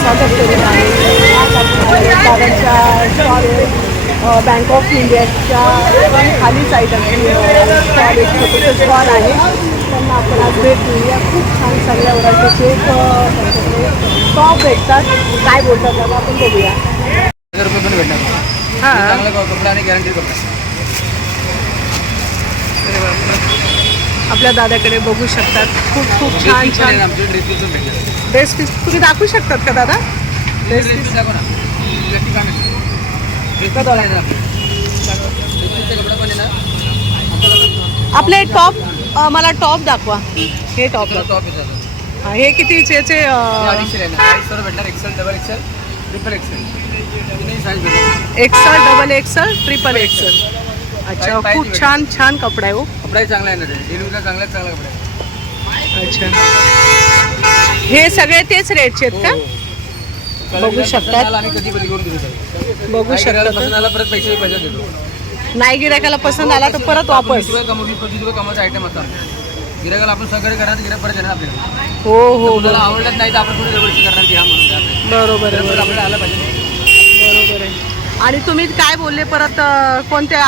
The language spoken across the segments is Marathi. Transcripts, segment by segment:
स्वागत करीत आहे. दादांच्या स्टॉल बँक ऑफ इंडियाच्या खालीच आहे त्यांची स्टॉल, एक छोटंसं स्टॉल आहे. त्यांना आपण आज भेट देऊया. खूप छान सगळ्या वरायटीचे टॉप भेटतात. काय बोलतात दादा आपण बघूया. ₹1000 भेटणार. हां, चांगला कपडा आणि गॅरंटी कपडा. आपल्या दादाकडे बघू शकतात. खूप खूप छान छान आमच्या ड्रेस पीस भेटणार. ड्रेस पीस तुम्ही दाखवू शकतात का दादा? ड्रेस पीस दाखव ना. व्यक्ती काम आहे. ड्रेस पीस आहे ना. ड्रेस पीसचा कपडा पण आहे ना. आपले टॉप मला टॉप दाखवा. हे टॉप टॉप येतात. हे कितीचे? 250 आहे ना. साईज सर्व भेटणार. XL, double XL, triple XL. तिन्ही साईज भेटणार. XL, double XL, triple XL. अच्छा, खूप छान छान कपडा आहे हो. कपडाही चांगला आहे ना. डेलिव्हरीचा चांगला कपडा आहे. अच्छा, हे सगळे तेच रेटचे आहेत का? बघू शकतात. आम्ही कधी कधी करून देतो. बघू शकतात. पसंत आला परत पैसे देतो. नाही गिरायकाला पसंत आला तर परत वापस. ₹20 कमावचा आयटम असतात. गिरायकाला आपण सगळे करणार, गिरायक परत येणार आपल्याला. हो हो, आपल्याला आवडत नाही तर आपण थोडी जबरदस्ती करणार की हा म्हणून. बरोबर आहे, बरोबर आपल्याला आलं पाहिजे. बरोबर आहे. आणि तुम्ही काय बोलले परत कोणत्या?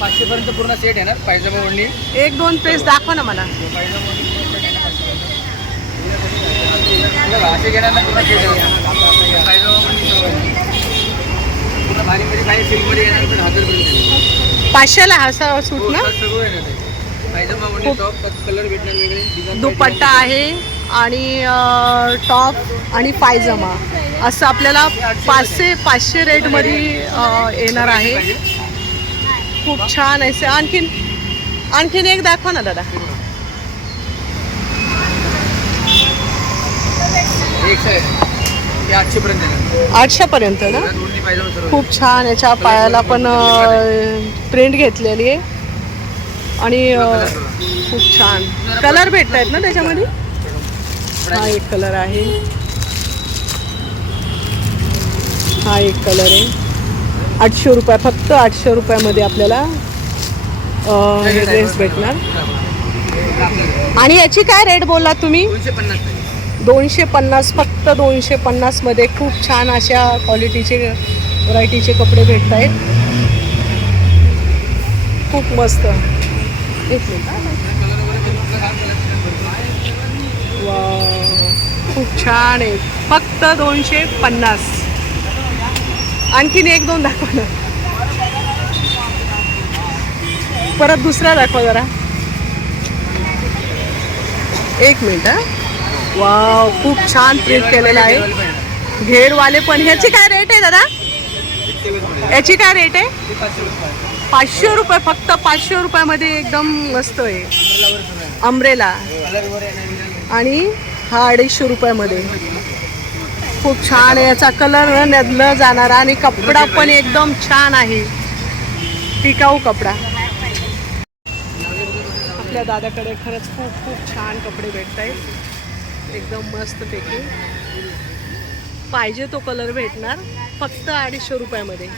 500 पर्यंत पूर्ण सेट येणार. पायजामा ओढणी. एक दोन पीस दाखवा ना मला. पायजामा ओढणी असे घेणार ना पूर्ण सेट येणार. पायजामा ओढणी पूर्ण भारीमध्ये काही सिल्कमध्ये येणार. पण 1000 500ला हा सूट ना? सगळं येणार आहे. पायजामा ओढणी, टॉप कलर भेटणार वेगळे, डिझाईन दुपट्टा आहे आणि टॉप आणि पायजमा असं आपल्याला 500 रेटमध्ये येणार आहे. खूप छान आहे. आणखीन एक दाखवा ना दादा. एक साईड 800 पर्यंत येणार. 800 पर्यंत ना? ओढणी पायजामा सर्व. खूप छान. याच्या पायाला पण प्रिंट घेतलेली आहे आणि खूप छान कलर भेटत आहेत ना त्याच्यामध्ये. हा एक कलर आहे. हा एक कलर आहे. 800 रुपये, फक्त 800 रुपयामध्ये आपल्याला हे ड्रेस भेटणार. आणि याची काय रेट बोललात तुम्ही? 250. फक्त 250 मध्ये खूप छान अशा क्वालिटीचे व्हरायटीचे कपडे भेटत आहेत. खूप मस्त. एक मिनिट. खूप छान आहे. फक्त 250. आणखीन एक दोन दाखवा ना. परत दुसरा दाखवा जरा. एक मिनिट. वाव, खूप छान प्रिंट केलेला आहे. घेरवाले पण. ह्याची काय रेट आहे दादा? याची काय रेट आहे? 500 रुपये. फक्त 500 रुपयामध्ये एकदम मस्त आहे. अम्ब्रेला. आणि हा 250 रुपयामध्ये. खूप छान आहे. याचा कलर न जाणारा आणि कपडा पण एकदम छान आहे. टिकाऊ कपडा. आपल्या दादाकडे खरंच खूप खूप छान कपडे भेटत आहेत. एकदम मस्त पैकी. पाहिजे तो कलर भेटणार. फक्त 250 रुपयामध्ये.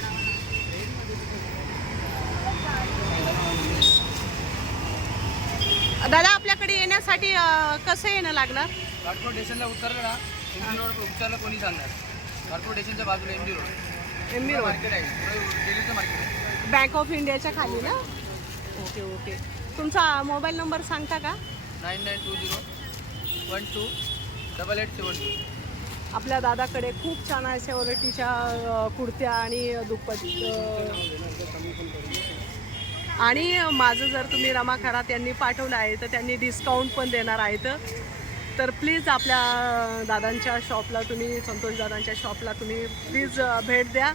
दादा, आपल्याकडे येण्यासाठी कसं येणं लागणार? घाटकोट स्टेशनला उतरलं ना, एमबी रोड उतरलं कोणी सांगणार. घाटकोट स्टेशनच्या बाजूला MB road. MB road market आहे. डेलीचं मार्केट आहे. बँक ऑफ इंडियाच्या खाली ना? Okay okay. तुमचा मोबाईल नंबर सांगता का? 9920 12 8872. आपल्या दादाकडे खूप छान अशा व्हरायटीच्या कुर्त्या आणि दुपट्टे. आणि माझं जर तुम्ही रमा खरात यांनी पाठवलं आहे तर त्यांनी डिस्काउंट पण देणार आहेत. तर प्लीज आपल्या दादांच्या शॉपला तुम्ही, संतोष दादांच्या शॉपला तुम्ही प्लीज भेट द्या.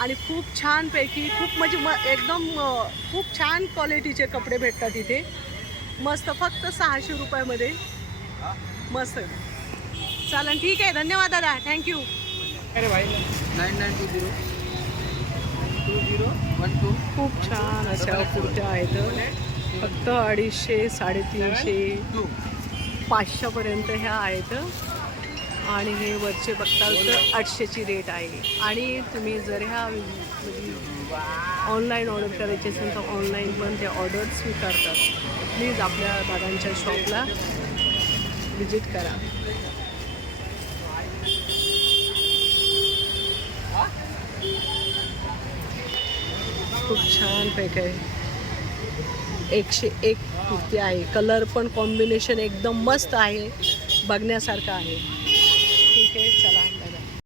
आणि खूप छानपैकी खूप म्हणजे एकदम खूप छान क्वालिटीचे कपडे भेटतात इथे. मस्त. फक्त 600 रुपयामध्ये. मस्त. चालेल, ठीक आहे. धन्यवाद दादा. थँक्यू. अरे भाई 9920 20 12. खूप छान अशा कुर्त्या आहेत. फक्त 250, 350, 500 पर्यंत ह्या आहेत. आणि हे वरचे बघताल तर 800ची रेट आहे. आणि तुम्ही जर ह्या ऑनलाईन ऑर्डर करायची असेल तर ऑनलाईन पण ते ऑर्डर स्वीकारतात. प्लीज आपल्या दादांच्या शॉपला विजिट करा. खूप छान पैक आहे. 101 कुर्ती आहे. कलर पण कॉम्बिनेशन एकदम मस्त आहे, बघण्यासारखं आहे. ठीक आहे, चला.